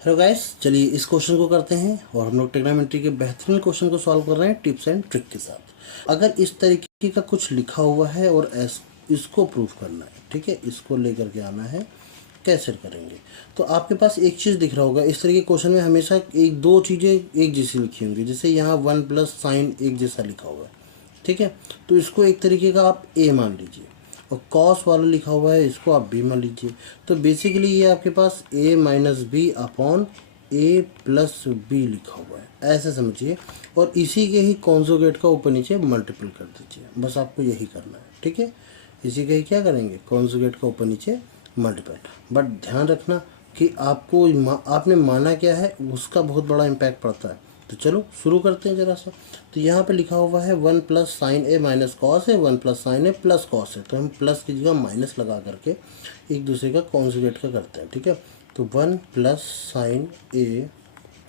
Hello guys, चलिए इस question को करते हैं। और हम लोग ट्रिग्नोमेट्री के बेहतरीन क्वेश्चन को सॉल्व कर रहे हैं टिप्स एंड ट्रिक के साथ। अगर इस तरीके का कुछ लिखा हुआ है और इसको प्रूफ करना है, ठीक है, इसको लेकर के आना है, कैसे करेंगे। तो आपके पास एक चीज़ दिख रहा होगा, इस तरीके के क्वेश्चन में हमेशा एक दो चीज़ें एक जैसी लिखी होंगी। जैसे यहाँ 1 प्लस साइन एक जैसा लिखा हुआ है, ठीक है, तो इसको एक तरीके का आप ए मान लीजिए, और कॉस वाला लिखा हुआ है इसको आप बी मान लीजिए। तो बेसिकली ये आपके पास a minus b upon a plus b लिखा हुआ है, ऐसे समझिए। और इसी के ही कॉन्जुगेट का ऊपर नीचे मल्टीपल कर दीजिए, बस आपको यही करना है, ठीक है। इसी का ही क्या करेंगे, कॉन्जुगेट का ऊपर नीचे मल्टीपल। बट ध्यान रखना कि आपको आपने माना क्या है उसका बहुत बड़ा इम्पैक्ट पड़ता है। तो चलो शुरू करते हैं ज़रा सा। तो यहाँ पे लिखा हुआ है 1 प्लस साइन ए माइनस कॉस है, 1 प्लस साइन ए प्लस कॉस है। तो हम प्लस की जगह माइनस लगा करके एक दूसरे का कॉन्जुगेट का करते हैं, ठीक है। तो 1 plus sine A,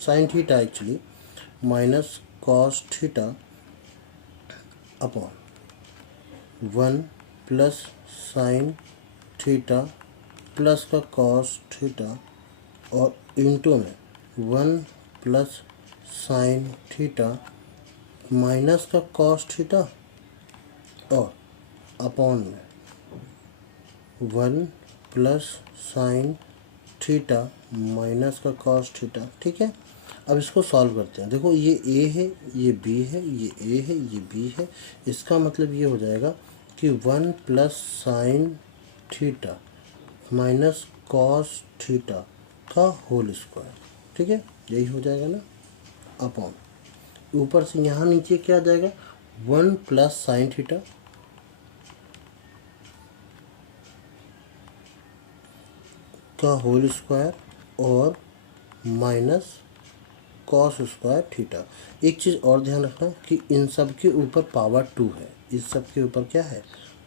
sine theta actually, minus cos theta upon 1 plus sine theta plus का कॉस थीटा, और इंटू में 1 प्लस साइन थीटा माइनस का कॉस थीटा, और अपॉन में 1 प्लस साइन थीटा माइनस का कॉस थीटा, ठीक है। अब इसको सॉल्व करते हैं। देखो ये ए है, ये बी है, ये ए है, ये बी है। इसका मतलब ये हो जाएगा कि 1 plus sine theta minus cos theta का होल स्क्वायर, ठीक है, यही हो जाएगा ना, अपॉन ऊपर से यहाँ नीचे क्या आ जाएगा, 1 प्लस साइन थीटा का होल स्क्वायर और माइनस कॉस स्क्वायर थीटा। एक चीज़ और ध्यान रखना कि इन सब के ऊपर पावर 2 है, इस सब के ऊपर क्या है,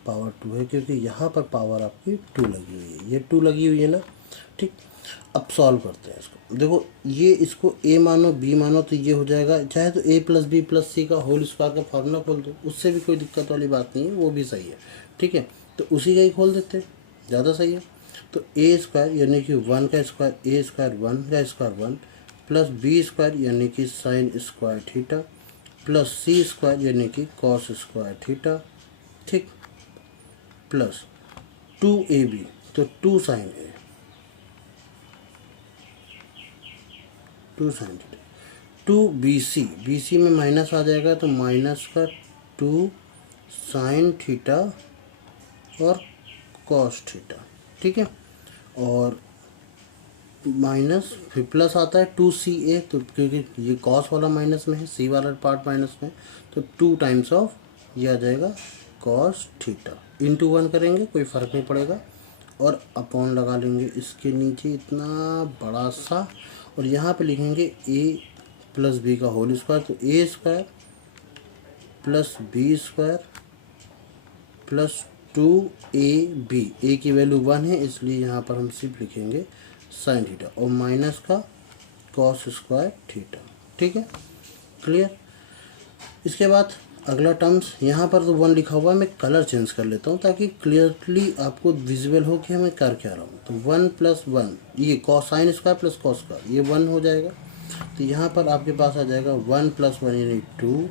पावर 2 है, क्योंकि यहाँ पर पावर आपकी 2 लगी हुई है, ये 2 लगी हुई है ना, ठीक। अब सॉल्व करते हैं इसको। देखो ये इसको a मानो b मानो तो ये हो जाएगा, चाहे तो a प्लस बी प्लस सी का होल स्क्वायर का फार्मूला खोल दो, उससे भी कोई दिक्कत वाली बात नहीं है, वो भी सही है, ठीक है। तो उसी का ही खोल देते हैं, ज़्यादा सही है। तो a स्क्वायर यानी कि 1 का स्क्वायर, a स्क्वायर 1 का स्क्वायर 1, प्लस बी स्क्वायर यानी कि साइन स्क्वायर थीटा, प्लस सी स्क्वायर यानी कि कॉस स्क्वायर थीटा, ठीक, प्लस 2ab, तो 2 साइन ए, 2 साइन थीटा, 2bc, bc में माइनस आ जाएगा तो माइनस का 2 साइन थीटा और कॉस थीटा, ठीक है। और माइनस फिर प्लस आता है 2ca, तो क्योंकि ये कॉस वाला माइनस में है, सी वाला पार्ट माइनस में, तो 2 टाइम्स ऑफ ये आ जाएगा कॉस थीटा, इंटू 1 करेंगे कोई फ़र्क नहीं पड़ेगा, और अपॉन लगा लेंगे इसके नीचे इतना बड़ा सा, और यहाँ पे लिखेंगे a प्लस बी का होल स्क्वायर, तो a square plus b square plus 2ab, a की वैल्यू 1 है इसलिए यहाँ पर हम सिर्फ लिखेंगे साइन थीटा, और माइनस का कॉस स्क्वायर थीटा, ठीक है, क्लियर। इसके बाद अगला टर्म्स, यहाँ पर तो 1 लिखा हुआ है, मैं कलर चेंज कर लेता हूँ ताकि क्लियरली आपको विजिबल हो कि मैं कर क्या रहा हूँ। तो 1 प्लस 1, ये cos sine square plus cos square, ये 1 हो जाएगा। तो यहाँ पर आपके पास आ जाएगा 1 प्लस 1 यानी 2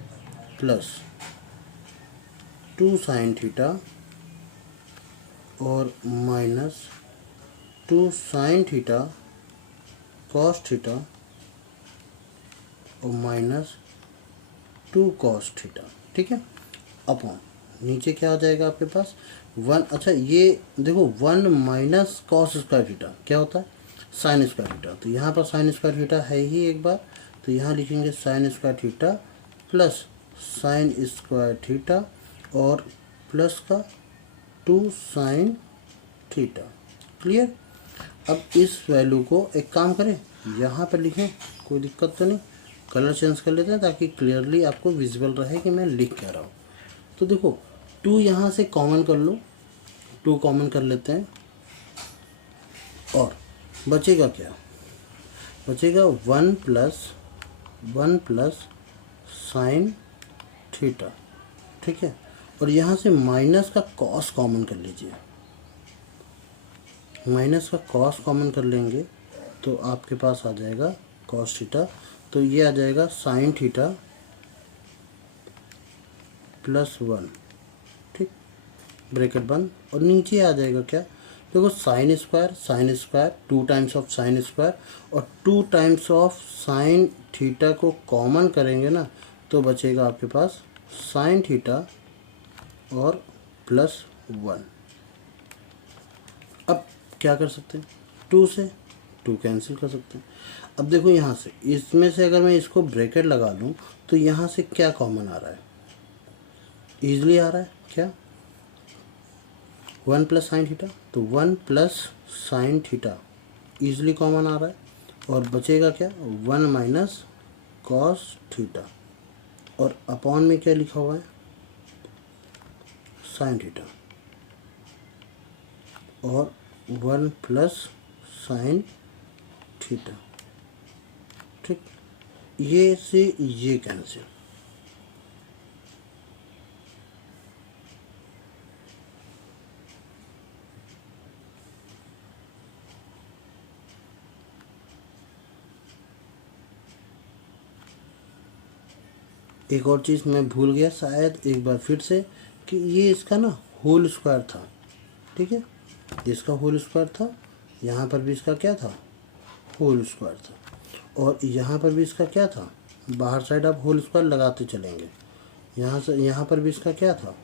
प्लस 2 साइन थीटा और minus 2 sine theta cos theta और माइनस 2 कॉस थीटा, ठीक है, अपॉन नीचे क्या आ जाएगा आपके पास 1। अच्छा ये देखो 1 माइनस कॉस स्क्वायर थीटा क्या होता है, साइन स्क्वायर थीटा। तो यहाँ पर साइन स्क्वायर थीटा है ही एक बार, तो यहाँ लिखेंगे sine square theta plus sine square theta और प्लस का 2 साइन थीटा, क्लियर। अब इस वैल्यू को एक काम करें, यहाँ पर लिखें, कोई दिक्कत तो नहीं, कलर चेंज कर लेते हैं ताकि क्लियरली आपको विजिबल रहे कि मैं लिख क्या रहा हूँ। तो देखो 2 यहाँ से कॉमन कर लो, 2 कॉमन कर लेते हैं, और बचेगा क्या, बचेगा 1 प्लस साइन थीटा, ठीक है। और यहाँ से माइनस का कॉस कॉमन कर लीजिए, माइनस का कॉस कॉमन कर लेंगे तो आपके पास आ जाएगा कॉस थीटा, तो ये आ जाएगा साइन थीटा प्लस 1, ठीक, ब्रैकेट बंद। और नीचे आ जाएगा क्या, देखो sine square 2 times of sine square, और 2 टाइम्स ऑफ साइन थीटा को कॉमन करेंगे ना तो बचेगा आपके पास साइन थीटा और प्लस 1। अब क्या कर सकते हैं, 2 से 2 कैंसिल कर सकते हैं। अब देखो यहाँ से इसमें से अगर मैं इसको ब्रैकेट लगा लूँ तो यहाँ से क्या कॉमन आ रहा है, ईजिली आ रहा है क्या, 1 प्लस साइन थीटा, तो 1 plus sine theta easily common आ रहा है, और बचेगा क्या 1 माइनस कॉस थीटा, और अपॉन में क्या लिखा हुआ है साइन थीटा, और 1 प्लस साइन थीटा, ठीक, ये से ये कैंसिल। एक और चीज़ मैं भूल गया शायद एक बार फिर से, कि ये इसका ना होल स्क्वायर था, ठीक है, इसका होल स्क्वायर था, यहाँ पर भी इसका क्या था होल स्क्वायर था, और यहाँ पर भी इसका क्या था, बाहर साइड आप होल स्क्वायर लगाते चलेंगे, यहाँ से यहाँ पर भी इसका क्या था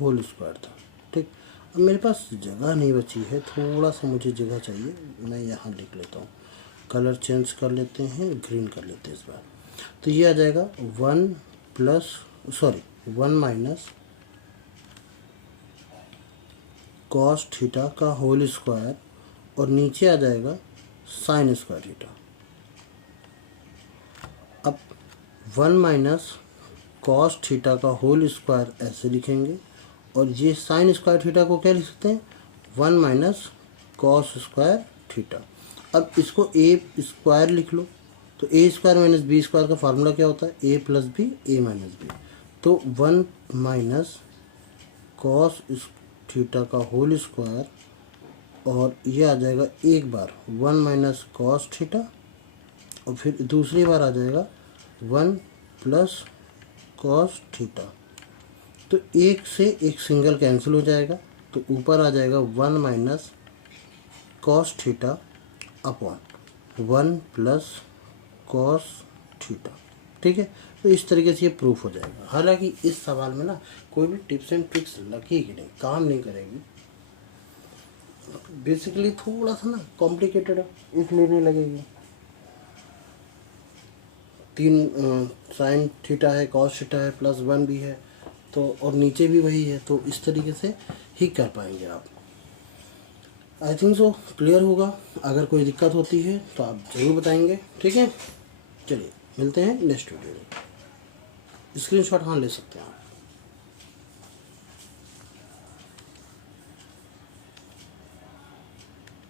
होल स्क्वायर था, ठीक। अब मेरे पास जगह नहीं बची है, थोड़ा सा मुझे जगह चाहिए, मैं यहाँ लिख लेता हूँ, कलर चेंज कर लेते हैं, ग्रीन कर लेते हैं इस बार। तो ये आ जाएगा 1 माइनस कॉस थीटा का होल स्क्वायर, और नीचे आ जाएगा साइन स्क्वायर थीटा। अब 1 माइनस कॉस थीटा का होल स्क्वायर ऐसे लिखेंगे, और ये साइन स्क्वायर थीटा को क्या लिख सकते हैं 1 माइनस कॉस स्क्वायर थीटा। अब इसको ए स्क्वायर लिख लो, तो ए स्क्वायर माइनस बी स्क्वायर का फार्मूला क्या होता है ए प्लस बी ए माइनस बी, तो 1 माइनस कॉस थीटा का होल स्क्वायर, और ये आ जाएगा एक बार 1 माइनस कॉस थीटा, और फिर दूसरी बार आ जाएगा 1 प्लस कॉस थीटा। तो एक से एक सिंगल कैंसिल हो जाएगा, तो ऊपर आ जाएगा 1 minus cos theta upon 1 plus cos theta, ठीक है। तो इस तरीके से ये प्रूफ हो जाएगा। हालांकि इस सवाल में ना कोई भी टिप्स एंड ट्रिक्स लगेगी नहीं, काम नहीं करेगी, बेसिकली थोड़ा सा ना कॉम्प्लिकेटेड है इसलिए नहीं लगेगी। 3 साइन थीटा है, कॉस थीटा है, प्लस 1 भी है, तो और नीचे भी वही है, तो इस तरीके से ही कर पाएंगे आप। आई थिंक सो क्लियर होगा। अगर कोई दिक्कत होती है तो आप ज़रूर बताएंगे, ठीक है। चलिए मिलते हैं नेक्स्ट वीडियो में। स्क्रीनशॉट हाँ ले सकते हैं आप।